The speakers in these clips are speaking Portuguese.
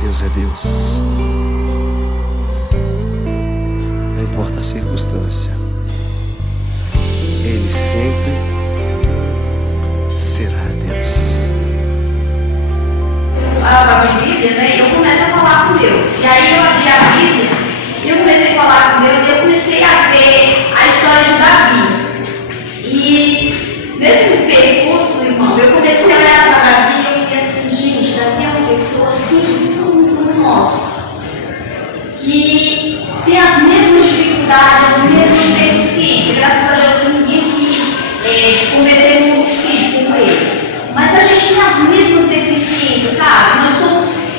Deus é Deus. Não importa a circunstância, Ele sempre será Deus. A Bíblia, né? E eu começo a falar com Deus. E aí eu abri a Bíblia e eu comecei a falar com Deus e eu comecei a ver a história de Davi. E nesse percurso, irmão, eu comecei a olhar para Davi e eu fiquei assim, gente, Davi é uma pessoa simples como nós, que tem as mesmas dificuldades, as mesmas deficiências. Graças a Deus tem ninguém que cometeu um homicídio como ele. Mas a gente tem as mesmas deficiências, sabe?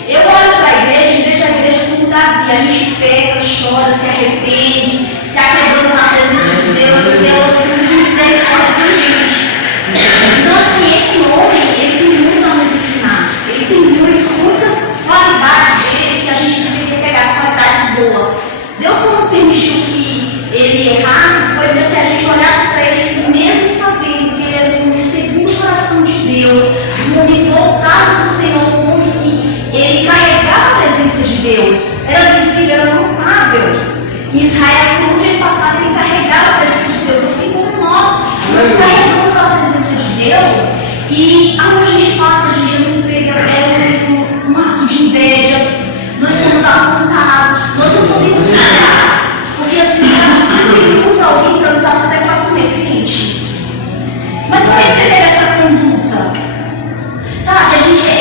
Eu olho para a igreja e vejo a igreja como Davi. A gente peca, chora, se arrepende, se aquebrando na presença de Deus, e Deus precisa de misericórdia com a gente. Então, assim, esse homem, ele tem muito a nos ensinar. Ele tem muita qualidade dele que a gente deveria pegar, as qualidades boas. Deus não permitiu que ele errasse, foi para que a gente olhasse para ele mesmo sabendo que ele era um segundo coração de Deus, um homem voltado para o Senhor, um homem que ele carregava a presença de Deus, era visível, era notável. Em Israel, por onde ele passava, ele carregava a presença de Deus, assim como nós carregamos a presença de Deus, e aonde a gente passa, a gente não emprega, é um ato de inveja, nós somos apontados, nós não podemos falhar, porque assim, a gente sempre usa alguém para nos apontar para comer crente. Mas para receber essa conduta, sabe, a gente é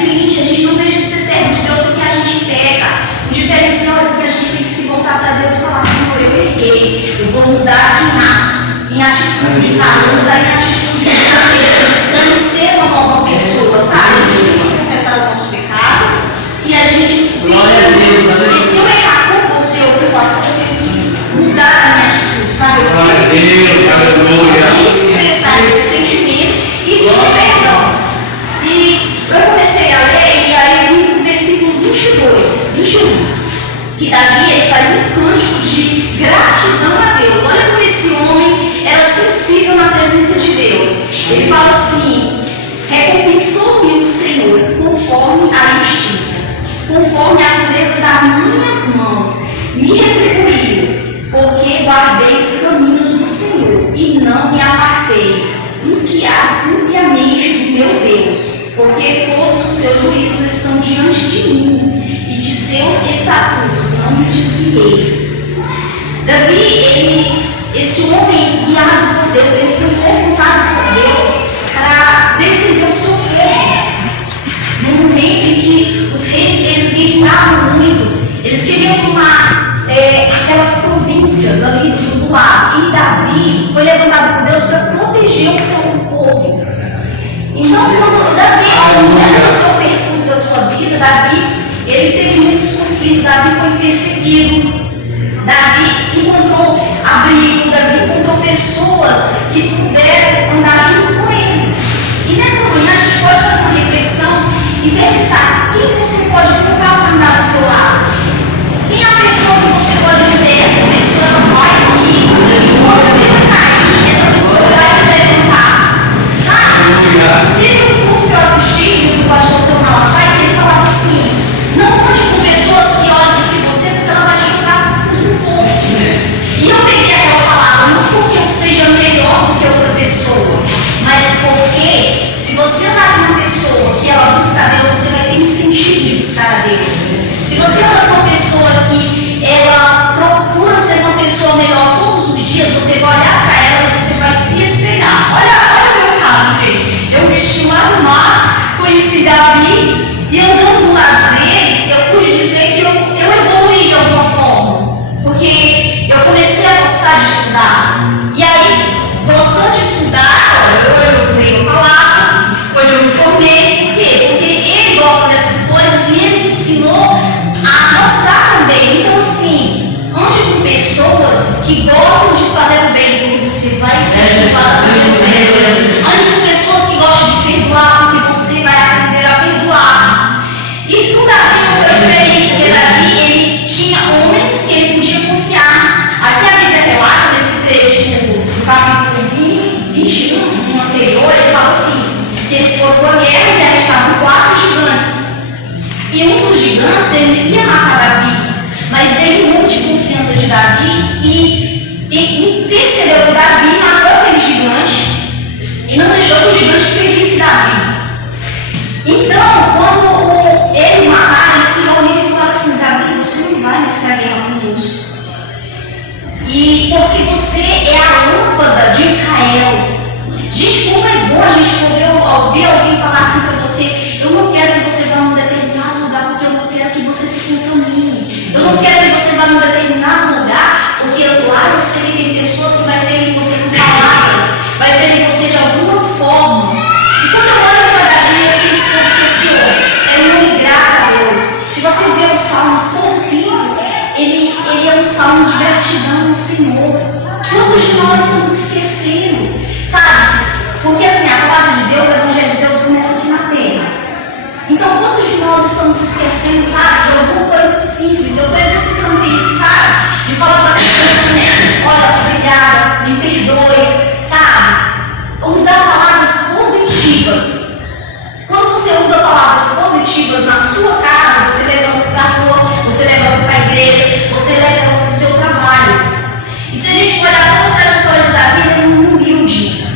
crente, a gente não deixa de ser servo de Deus porque a gente peca. O diferencial é porque a gente tem que se voltar para Deus e falar assim, não, eu errei, eu vou mudar em atos, em atitudes, sabe? Eu vou mudar em atitude para não ser uma nova pessoa, sabe? A gente tem que confessar o nosso pecado e a gente tem que, e se eu errar com você ou com o pastor, eu tenho que mudar a minha atitude, sabe? Eu tenho que expressar esse sentimento e pedir perdão. E eu comecei a ler, e aí eu vi no versículo 21, que Davi ele faz um cântico de gratidão a Deus. Olha como esse homem era sensível na presença de Deus. Ele fala assim: recompensou-me o Senhor conforme a justiça, conforme a pureza das minhas mãos, me retribuiu, porque guardei os caminhos do Senhor e não me apartei impiamente do meu Deus, porque todos os seus juízos estão diante de mim e de seus estatutos não me desviei. Davi, esse homem guiado por Deus, ele foi levantado por Deus para defender o seu povo. No momento em que os reis eles guerreavam muito, eles queriam tomar aquelas províncias ali do lado, e Davi foi levantado por Deus para proteger o seu povo. Então, quando Davi, ao longo do seu percurso da sua vida, Davi, ele teve muitos conflitos, Davi foi perseguido, Davi encontrou abrigo, Davi encontrou pessoas que puderam andar junto com ele. E nessa manhã a gente pode fazer uma reflexão e perguntar: quem você pode colocar para andar do seu lado? Quem é a pessoa que você pode dizer, essa pessoa não vai comigo, quando ele vai cair, essa pessoa vai me levantar? Sabe? Teve um culto que eu assisti do pastor Seu Malafaia, que ele falava assim: não ande com pessoas piores do que você, porque ela vai te jogar no fundo do poço. E eu peguei aquela palavra, não porque eu seja melhor do que outra pessoa, mas porque se você andar com uma pessoa que ela busca a Deus, você vai ter incentivo de buscar a Deus. Se você anda com uma pessoa que ela procura ser uma pessoa melhor todos os dias, você vai olhar para ela e você vai se espelhar. Olha o meu caso, gente. Eu vesti lá no mar, conheci Davi, e andando do lado dele, eu pude dizer que eu evoluí de alguma forma, porque eu comecei a gostar de estudar. E aí, gostando de estudar, hoje eu leio a palavra, hoje eu me formei. Por quê? Porque ele gosta dessas coisas e ele me ensinou a gostar também. Então, assim, ande com pessoas que gostam de fazer o bem, porque você vai ser incentivado a fazer o bem. Ande com pessoas que gostam de perdoar, porque você vai aprender a perdoar. queria matar Davi, mas veio um monte de confiança de Davi e intercedeu por Davi, matou aquele gigante e não deixou que o gigante ferisse Davi. Então, quando eles mataram, eles se reuniram e falaram assim: Davi, você não vai mais para a guerra conosco. E porque você é a lâmpada de Israel. Gente, como é bom a gente poder ouvir alguém falar assim para você: eu não quero que você vá num determinado lugar porque eu não quero que você se contamine. Eu não quero que você vá num determinado lugar porque lá eu sei que tem pessoas que vai ferir você com palavras, vai ferir você de alguma forma. E quando eu olho para Davi, eu penso: pessoa, é um homem grato a Deus. Se você vê os salmos todo o tempo, ele é um salmo de gratidão ao Senhor. Todos de nós estamos esquecendo, sabe? Porque assim, a palavra de Deus, o Evangelho de Deus começa aqui na terra. Então, quantos de nós estamos esquecendo, sabe, de alguma coisa simples? Eu estou exercitando isso, sabe? De falar para a pessoa assim: olha, obrigada, me perdoe, sabe? Usar palavras positivas. Quando você usa palavras positivas na sua casa, você leva elas para a rua, você leva elas para a igreja, você leva elas para o seu trabalho. E se a gente olhar toda a trajetória de Davi, ele era um humilde,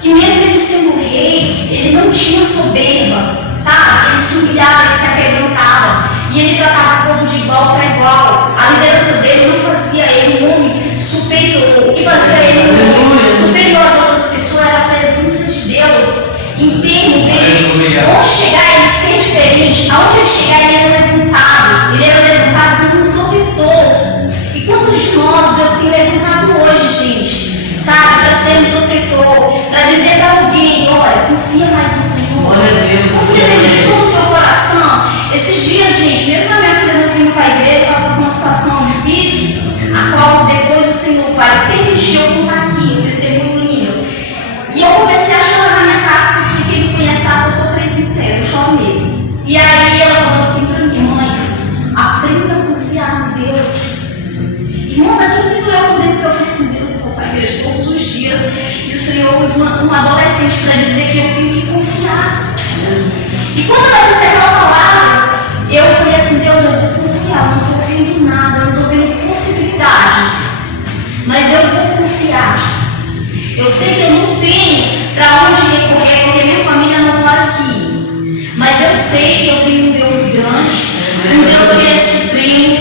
que mesmo ele sendo rei, ele não tinha soberba, sabe? Ele se humilhava, ele se aquebrantava, e ele tratava o povo de igual para igual. A liderança dele não fazia ele um homem superior, o que fazia ele um homem superior às outras pessoas era a presença de Deus. Em termos dele, onde chegar ele ser diferente, aonde ele chegar ele era levantado como um protetor. E quantos de nós Deus tem levantado hoje, gente, sabe, para ser um protetor, para dizer para alguém: olha, confia mais no Senhor, confia nele de todo o seu coração. Esses dias, gente, mesmo a minha filha não vindo para a igreja, estava passando uma situação difícil, a qual depois o Senhor vai permitir eu contar aqui, um testemunho lindo. E eu comecei a chorar na minha casa, porque quem me conhece sabe que eu sou preto inteiro, eu choro mesmo. E aí ela falou assim para mim: mãe, aprenda a confiar no Deus. Irmãos, aquilo me doeu por dentro, porque eu falei assim: Deus, eu vou para a igreja todos os dias, e o Senhor usa um adolescente para dizer que eu tenho que confiar. E quando ela disse aquela palavra, eu falei assim: Deus, eu vou confiar, eu não estou vendo nada, eu não estou vendo possibilidades, mas eu vou confiar. Eu sei que eu não tenho para onde recorrer, porque minha família não mora aqui. Mas eu sei que eu tenho um Deus grande, um Deus que é supremo.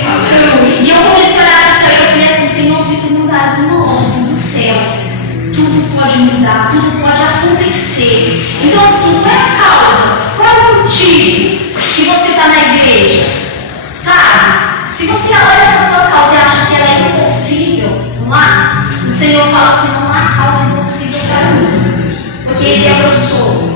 E eu comecei a olhar para o céu e eu falei assim: Senhor, se tu mudares uma ordem dos céus, tudo pode mudar, tudo pode acontecer. Então, assim, qual é a causa? Qual é o motivo que você está na igreja? Sabe? Se você olha para a tua causa e acha que ela é impossível, lá, o Senhor fala assim: não há causa impossível para mim, porque Ele é o eu sou.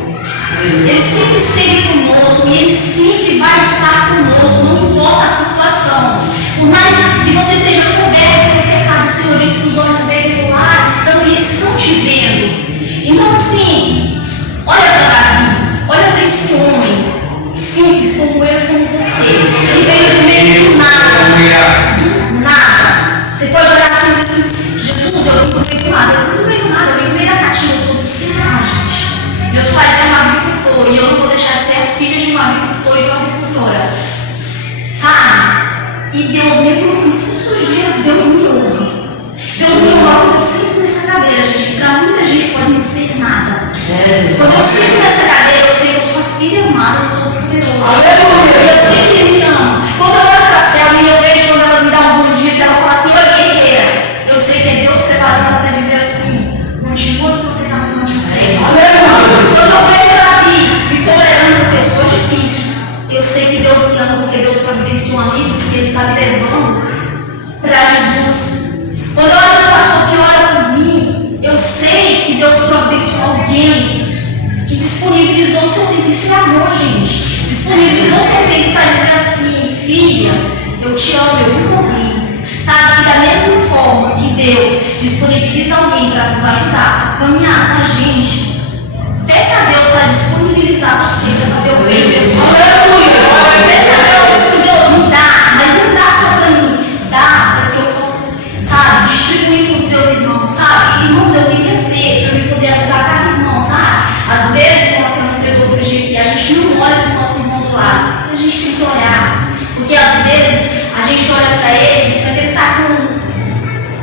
Ele sempre esteve conosco e Ele sempre vai estar conosco, não importa a situação. Por mais que você esteja coberto pelo pecado, o Senhor disse que os olhos dele lá estão e eles estão te vendo. Então, assim, olha para Davi, olha para esse homem simples como eu e como você. Ele veio do meio do nada. Do nada. Você pode olhar assim e dizer assim: Jesus, eu vim do meio do nada. Eu vim do meio do nada, eu vim do meio da catinha, eu sou do Ceará, gente. Meus pais são agricultores e eu não vou deixar de ser filha de um agricultor e de uma agricultora. Sabe? E Deus, mesmo assim, todos os dias, Deus me honra. Deus me honra quando eu sento nessa cadeira, gente, que para muita gente pode não ser nada. Quando eu sento nessa cadeira, eu sei que eu sou a filha amada do Todo-Poderoso. E eu sei que Ele me ama. Quando eu olho para a céu e eu vejo quando ela me dá um bom dia, que ela fala assim: oi, guerreira. Eu sei que é Deus preparando ela para dizer assim: continua que você está no caminho certo. Quando eu vejo Davi me tolerando porque eu sou difícil, eu sei que Deus me ama, porque Deus providenciou amigos que Ele está me levando para Jesus. Quando eu olho para o pastor que ora por mim, eu sei que Deus providenciou alguém que disponibilizou seu tempo. Isso é amor, gente. Disponibilizou seu tempo para dizer assim: filha, eu te amo, eu uso alguém. Sabe que da mesma forma que Deus disponibiliza alguém para nos ajudar a caminhar com a gente, peça a Deus para disponibilizar você para fazer o bem. Peça a Deus assim: Deus, me dá, mas não dá só para mim, dá para que eu possa, sabe, distribuir com os meus irmãos, sabe? Irmãos, eu queria ter para me poder ajudar cada irmão, sabe? Às vezes, quando você não pregou outro dia, a gente não olha para o nosso irmão do lado, a gente tem que olhar. Porque às vezes a gente olha para ele, mas ele está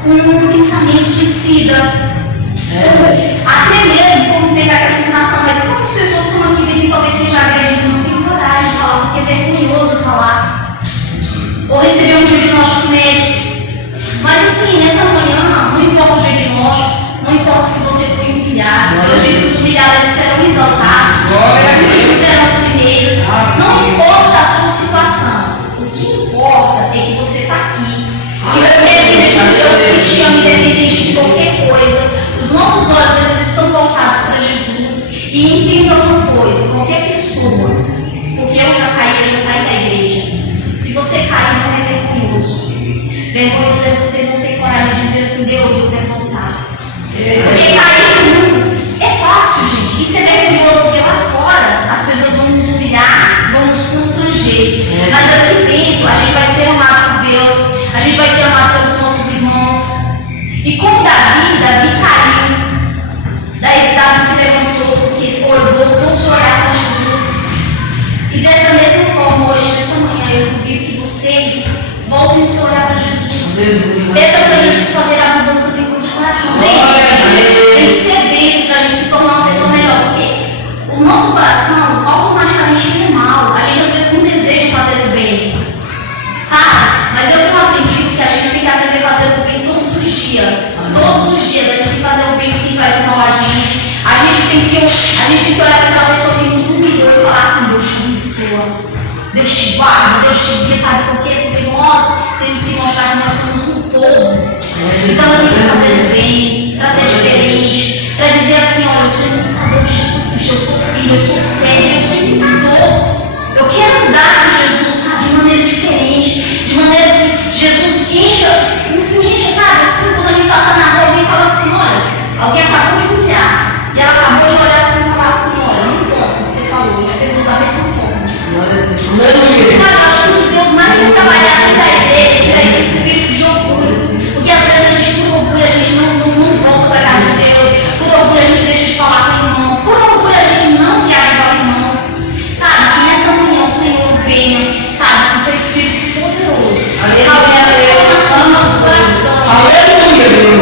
com um pensamento suicida. Até mesmo como teve aquela ensinação, mas quantas pessoas estão aqui dentro e talvez seja agredido, não tem coragem de falar, porque é vergonhoso falar. Ou receber um diagnóstico médico. Mas assim, nessa manhã, não importa o diagnóstico, não importa se você foi humilhado. Deus diz que os humilhados eles serão exaltados, os últimos serão os primeiros. Não importa a sua situação. O que importa é que você está aqui. Que você é filho de Deus que te ama independente de qualquer coisa. Os nossos olhos eles estão voltados para Jesus. E entenda uma coisa, qualquer pessoa, porque eu já caí, eu já saí da igreja. Se você cair, não é vergonhoso. Vergonhoso é você não ter coragem de dizer assim, Deus, eu quero voltar. Porque cair é fácil, gente. Isso é vergonhoso, porque lá fora as pessoas vão nos humilhar, vão nos constranger. Mas aqui dentro a gente vai ser amado por Deus, a gente vai ser amado pelos nossos irmãos. E como Davi caiu, daí Davi se levantou porque voltou a orar com Jesus. E dessa mesma forma, hoje, nessa manhã, eu convido que vocês voltem a se orar para Jesus. Peça para Jesus fazer a mudança dentro do coração. Tem que ser dentro para a gente se tornar uma pessoa melhor. Porque o nosso coração automaticamente é mal. A gente às vezes não deseja fazer o bem. Sabe? Mas eu tenho aprendido que a gente tem que aprender a fazer o bem todos os dias. Todos os dias a gente tem que fazer o bem porque faz mal a gente. A gente tem que olhar para aquela pessoa que nos humilhou e falar assim, Deus te abençoa. Deus te guarda, Deus te guia, sabe por quê? Porque nós temos que mostrar que nós somos um povo. Então eu tenho que fazer o bem, para ser diferente, para dizer assim, olha, eu sou imitador de Jesus Cristo, eu sou filho, eu sou servo, eu sou imitador. Eu quero andar com Jesus, sabe, de maneira diferente, de maneira que Jesus encha, sabe, assim, quando a gente passa na rua, alguém fala assim, olha, alguém acabou de humilhar, e ela acabou de olhar assim e falar assim, olha, não importa o que você falou, eu te pergunto da mesma forma. Sabe, eu acho que o que Deus mais tem que trabalhar dentro da igreja é tirar esse espírito de orgulho, porque às vezes a gente, por orgulho, a gente não volta para a casa de Deus, por orgulho a gente deixa de falar com o irmão, por orgulho a gente não quer ajudar o irmão, sabe, que nessa manhã o Senhor venha, sabe, com o seu espírito poderoso, transformando o nosso coração,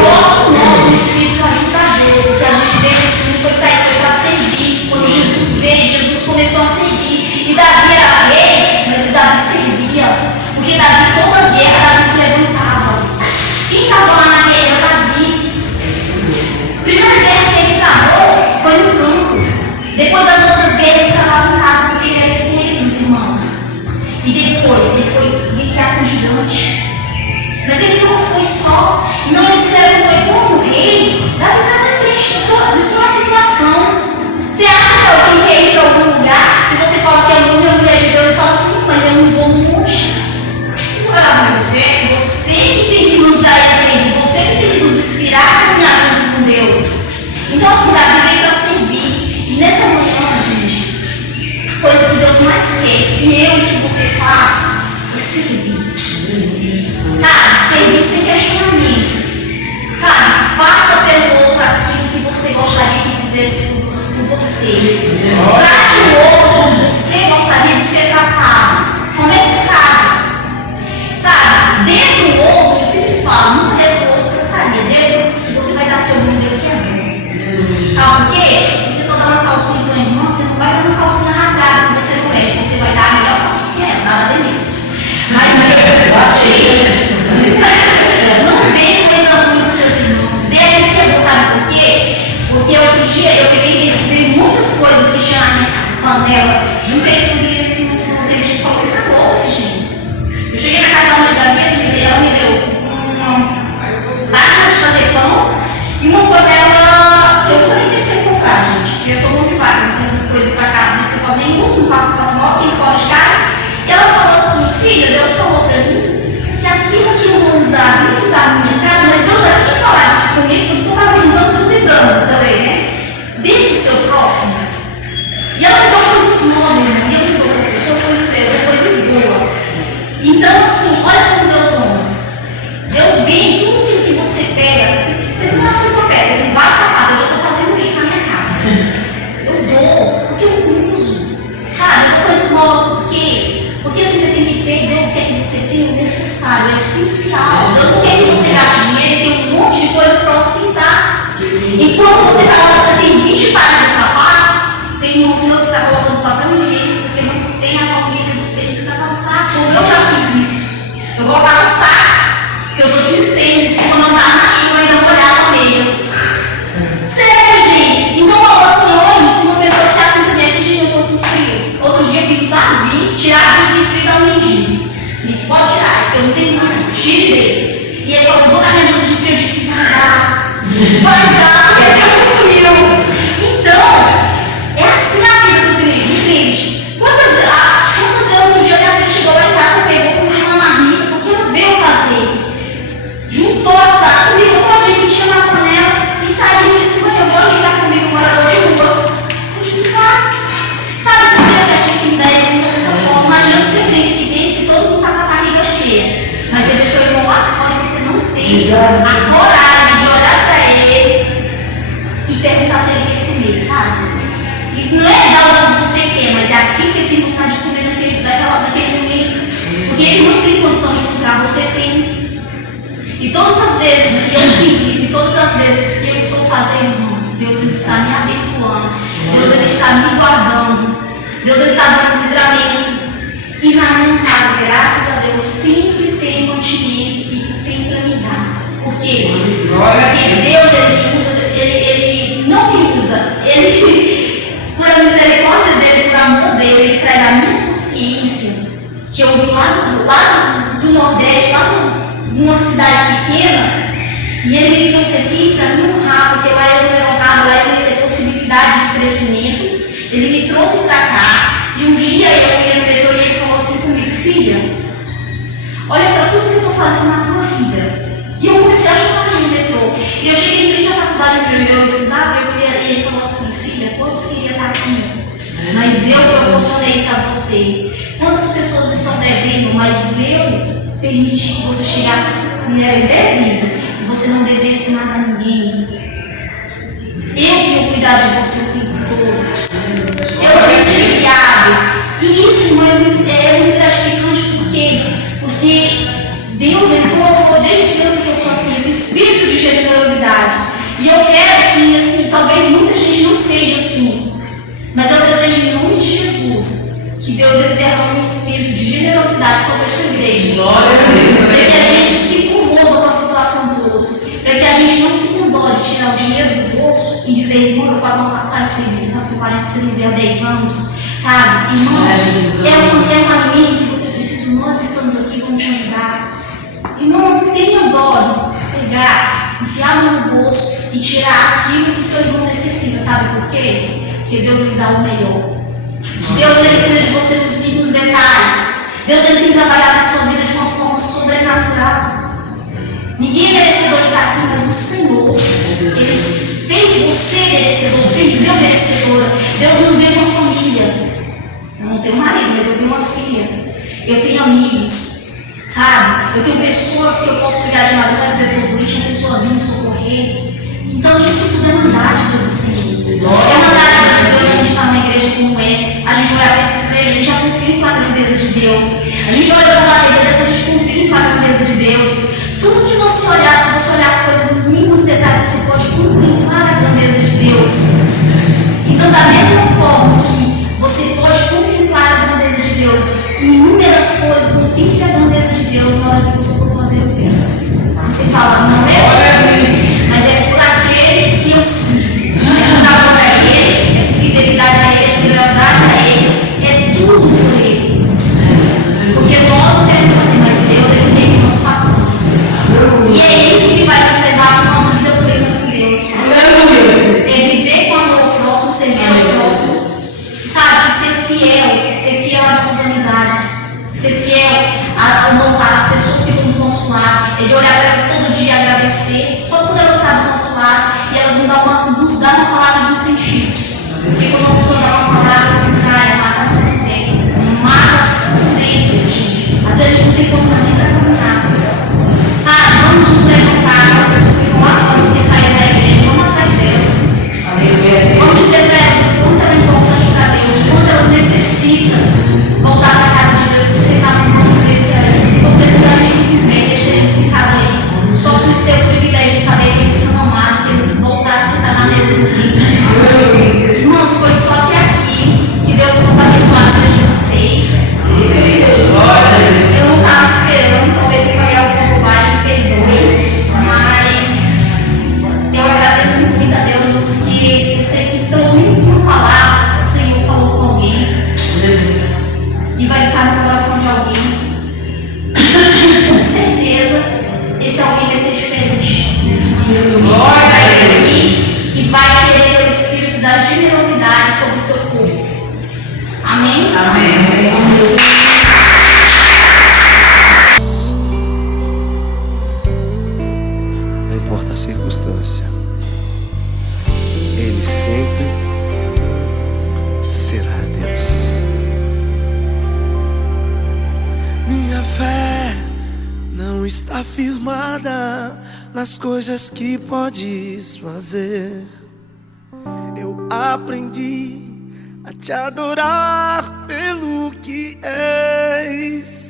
coloca o nosso espírito ajudador, porque a gente veio nesse mundo, foi para isso, foi para servir. Quando Jesus veio, Jesus começou a servir. E Davi era rei, mas Davi servia. Porque Davi, toda guerra, Davi se levantava. Quem estava lá na guerra? Davi. A primeira guerra que ele travou foi no campo. Depois das outras guerras, ele travava em casa porque ele era excluído dos irmãos. E depois ele foi guerrear com o gigante. Mas ele não foi só. E não ele se levantou como rei. Davi estava na frente de toda a situação. Você acha que alguém quer ir para algum lugar? Se você fala que é uma mulher de Deus e fala assim, mas eu não vou no monte. Isso vai dar para você. Você que tem que nos dar exemplo. Você que tem que nos inspirar a caminhar junto com Deus. Então assim, Davi veio para servir. E nessa manhã, gente, a coisa que Deus mais quer, que eu e que você faz, é servir. Sabe? Servir sem questionamento. Sabe? Faça pelo outro aquilo que você gostaria que fizesse por você. Trate o outro como você gostaria de ser tratado. Comece casa. Sabe? Dê pro outro, eu sempre falo, nunca dê pro outro porcaria. Se você vai dar pro seu mundo, eu quero. Sabe por quê? Se você for dar uma calcinha para uma irmã, você não vai dar uma calcinha rasgada que você não é. Você vai dar a melhor calcinha, nada de menos. Mas não dê coisa ruim para os seus irmãos. Dê aquilo que é bom, sabe por quê? Porque outro dia eu peguei muitas coisas que tinha na minha casa, panela, juntei tudo e assim, não teve gente que falou, você tá louco, Virginia? Eu cheguei na casa da mãe da minha, ela me deu uma máquina de fazer pão e uma panela que eu nunca nem pensei em comprar, gente. Porque eu sou muito privada, não sei essas coisas pra casa, né? Porque eu falo, nem uso, não passo mal, tem fora de casa. E ela falou assim, filha, Deus falou pra mim que aquilo que eu vou usar dentro da minha casa, mas Deus já tinha falado isso comigo, por isso que eu estava juntando tudo e dando também, né? Dentro do seu próximo. E ela me deu coisas novas, e eu me dou necessário, é essencial. Deus não quer que você gaste dinheiro e tenha um monte de coisa para ostentar. Enquanto você está lá, você tem 20 pares de sapato, tem um senhor que está colocando papel higiênico, porque não tem a palmilha do tênis para calçar. Como eu já fiz isso. Eu colocava o saco, porque eu sou de um tênis, e quando eu andava na chuva, eu ainda molhava a meia. Sério, gente. Então, assim, hoje, se uma pessoa disser assim também, Virginia, eu tô com frio. Outro dia eu fiz o Davi tirar a blusa de frio da mendiga. Falei, pode tirar, porque eu não tenho muito. Tire dele. E ele falou, vou dar minha blusa de frio. Eu disse, não dá. Pode tirar, porque eu tô com frio. Então, é assim a vida do crente. Quantas vezes outro dia minha filha chegou lá em casa, pegou uma marmita, porque ela veio fazer. Juntou a saco comigo, eu mexia na panela e saiu e disse, mãe, eu vou ligar comigo agora hoje, eu vou. Eu disse, vai. Sabe por que a gente tem 10 anos dessa forma? Não adianta você ter aqui dentro se todo mundo está com a barriga cheia. Mas você diz que eu vou lá fora e você não tem a coragem de olhar para ele e perguntar se ele quer comer, sabe? E não é dar o que você quer, mas é aquilo que ele tem vontade de comer naquele momento. Porque ele não tem condição de comprar, você tem. E todas as vezes que eu fiz isso, e todas as vezes que eu estou fazendo, Deus está me abençoando, Deus ele está me guardando, Deus ele está dando livramento. E na minha casa, graças a Deus, sempre tem mantimento e tem para me dar. Por quê? Porque Deus ele me usa, ele não me usa, ele, por a misericórdia dele, por amor dele, ele traz a minha consciência, que eu vim lá do Nordeste, numa cidade pequena, e ele me trouxe aqui para me honrar, porque lá eu não era honrado, lá eu não ia ter possibilidade de crescimento. Ele me trouxe para cá, e um dia eu fui no metrô e ele falou assim comigo, filha, olha para tudo que eu estou fazendo na tua vida. E eu comecei a chorar no metrô. E eu cheguei em frente à faculdade onde eu estudava, e ele falou assim, filha, quantos queriam estar aqui? Mas eu proporcionei isso a você. Quantas pessoas estão devendo, mas eu permite que você chegasse em dezembro e você não devesse nada a ninguém. Eu tenho cuidado de você o tempo todo. Eu tenho te guiado. E isso, irmão, é muito gratificante porque Deus ele colocou desde criança que eu sou assim, esse espírito de generosidade. E eu quero que, assim, talvez muita gente não seja assim, mas eu desejo em nome de Jesus que Deus ele derrame um espírito de generosidade sobre a sua igreja. Para que a gente se comova com a situação do outro. Para que a gente não tenha dó de tirar o dinheiro do bolso e dizer, irmão, eu pago uma passagem para você visitar seu parente que você não vê há 10 anos. Sabe? Irmão, é um alimento que você precisa. Nós estamos aqui, vamos te ajudar. Irmão, não tenha dó de pegar, enfiar a mão no bolso e tirar aquilo que seu irmão necessita. Sabe por quê? Porque Deus lhe dá o melhor. Deus ele cuida de você nos mínimos detalhes. Deus ele tem trabalhado na sua vida de uma forma sobrenatural. Ninguém é merecedor de estar aqui, mas o Senhor, ele fez você merecedor, fez eu merecedora. Deus nos deu uma família. Eu não tenho marido, mas eu tenho uma filha. Eu tenho amigos, sabe? Eu tenho pessoas que eu posso pegar de madrugada e dizer, todo dia a pessoa vir me socorrer. Então isso tudo é uma dádiva do Senhor. É uma dádiva de Deus a gente estar numa igreja como essa. A gente olha para esse treino, a gente já contempla a grandeza de Deus. A gente olha para uma igreja, a gente contempla a grandeza de Deus. Tudo que você olhar, se você olhar as coisas nos mínimos detalhes, você pode contemplar a grandeza de Deus. Então, da mesma forma que você pode contemplar a grandeza de Deus em inúmeras coisas, contemple a grandeza de Deus na hora que você for fazer o bem. Você fala, não é por mim, mas é por aquele que eu sirvo. É por amor a Ele, é por fidelidade a Ele, é por lealdade a Ele, é tudo por Ele. Porque nós não queremos fazer, mas Deus Ele quer que nós façamos. E é isso que vai nos levar para uma vida plena com Deus. É viver com amor ao próximo, servir ao próximo. Sabe, ser fiel às nossas amizades, ser fiel às pessoas que estão do nosso lado, é de olhar para elas todo dia e agradecer, só por elas estarem do nosso lado e elas nos dão uma palavra de incentivo. Porque quando uma pessoa dá uma palavra contrária, mata a nossa fé, mata por dentro, gente. Às vezes a gente não tem força nem para caminhar. Sabe, vamos nos levantar, aquelas pessoas que estão lá fora porque saíram da igreja, vamos atrás delas. Vamos dizer para elas o quanto ela é importante para Deus, o quanto elas necessitam voltar para a casa de Deus, se sentar no banco desse aí, se for e vai ficar no coração de alguém. Com certeza, esse alguém vai ser diferente nesse momento. Vai sair daqui e vai querer o espírito da generosidade sobre o seu corpo. Amém? Amém. Não importa a circunstância, Ele sempre será Deus. Minha fé não está firmada nas coisas que podes fazer. Eu aprendi a te adorar pelo que és.